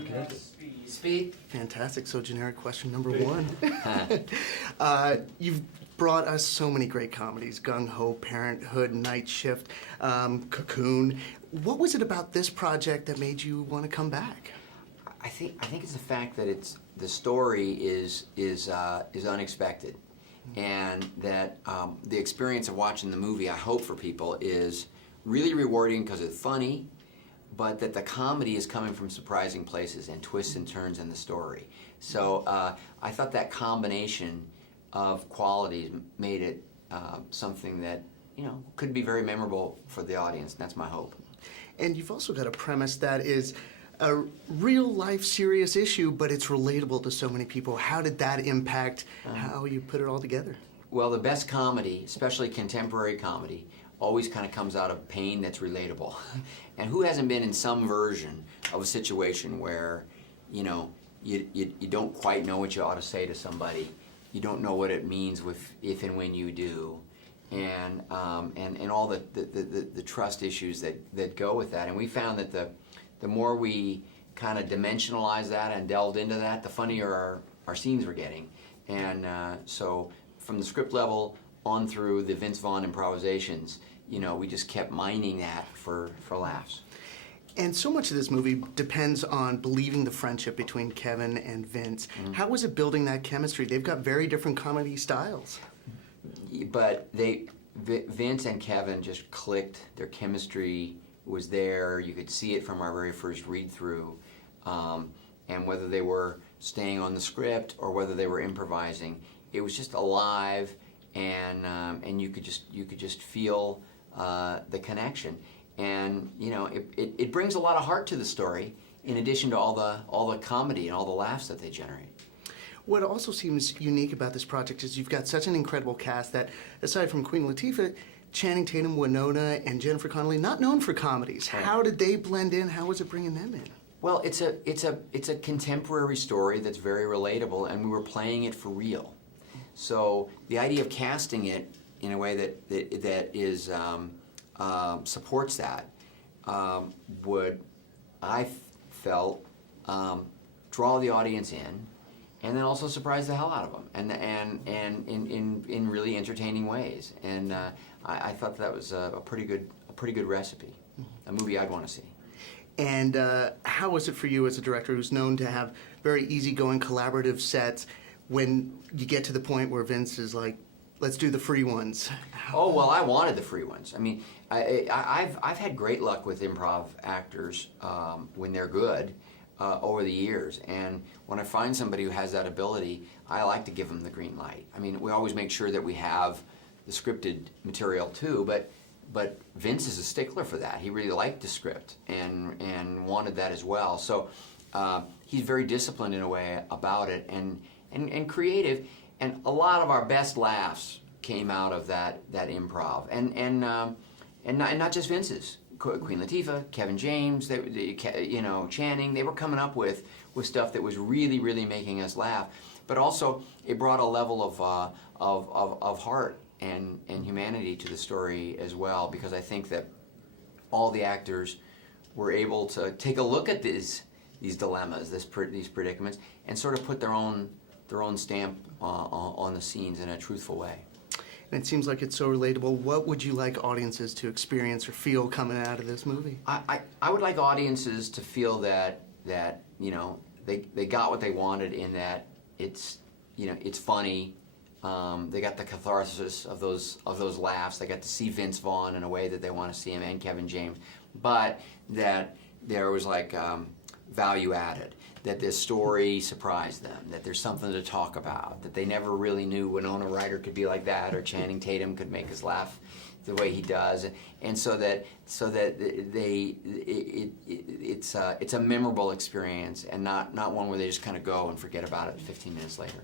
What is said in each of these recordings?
Okay. Speed. Fantastic. So generic question number one. You've brought us so many great comedies: Gung Ho, Parenthood, Night Shift, Cocoon. What was it about this project that made you want to come back? I think it's the fact that the story is unexpected, and that the experience of watching the movie, I hope for people, is really rewarding because it's funny, but that the comedy is coming from surprising places and twists and turns in the story. So I thought that combination of qualities made it something that could be very memorable for the audience. And that's my hope. And you've also got a premise that is a real-life serious issue, but it's relatable to so many people. How did that impact how you put it all together? Well, the best comedy, especially contemporary comedy, always kind of comes out of pain that's relatable. And who hasn't been in some version of a situation where, you don't quite know what you ought to say to somebody. You don't know what it means if and when you do. And all the trust issues that go with that. And we found that the more we kind of dimensionalized that and delved into that, the funnier our scenes were getting. And so from the script level on through the Vince Vaughn improvisations, we just kept mining that for laughs. And so much of this movie depends on believing the friendship between Kevin and Vince. Mm-hmm. How was it building that chemistry? They've got very different comedy styles. But Vince and Kevin just clicked. Their chemistry was there. You could see it from our very first read-through. And whether they were staying on the script or whether they were improvising, it was just alive, and you could just feel the connection. And it brings a lot of heart to the story, in addition to all the comedy and all the laughs that they generate. What also seems unique about this project is you've got such an incredible cast that, aside from Queen Latifah, Channing Tatum, Winona, and Jennifer Connelly, not known for comedies. Right. How did they blend in? How was it bringing them in? Well, it's a contemporary story that's very relatable, and we were playing it for real. So the idea of casting it in a way that is supports that would, I felt, draw the audience in, and then also surprise the hell out of them, and in really entertaining ways. And I thought that was a pretty good recipe, a movie I'd want to see. And how was it for you as a director who's known to have very easygoing collaborative sets when you get to the point where Vince is like, let's do the free ones? Oh, well, I wanted the free ones. I mean, I've had great luck with improv actors when they're good over the years. And when I find somebody who has that ability, I like to give them the green light. I mean, we always make sure that we have the scripted material too, but Vince is a stickler for that. He really liked the script and wanted that as well. So he's very disciplined in a way about it and creative. And a lot of our best laughs came out of that improv, and not just Vince's. Queen Latifah, Kevin James, Channing. They were coming up with stuff that was really, really making us laugh. But also, it brought a level of heart and humanity to the story as well, because I think that all the actors were able to take a look at these dilemmas, these predicaments, and sort of put their own stamp on the scenes in a truthful way. And it seems like it's so relatable. What would you like audiences to experience or feel coming out of this movie? I would like audiences to feel that they got what they wanted, in that it's funny. They got the catharsis of those laughs. They got to see Vince Vaughn in a way that they want to see him, and Kevin James, but that there was value added, that this story surprised them, that there's something to talk about, that they never really knew Winona Ryder could be like that, or Channing Tatum could make us laugh the way he does, and so that it's a memorable experience, and not one where they just kind of go and forget about it 15 minutes later.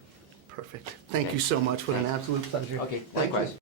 Perfect. Thank you so much. What an absolute pleasure. Okay, likewise.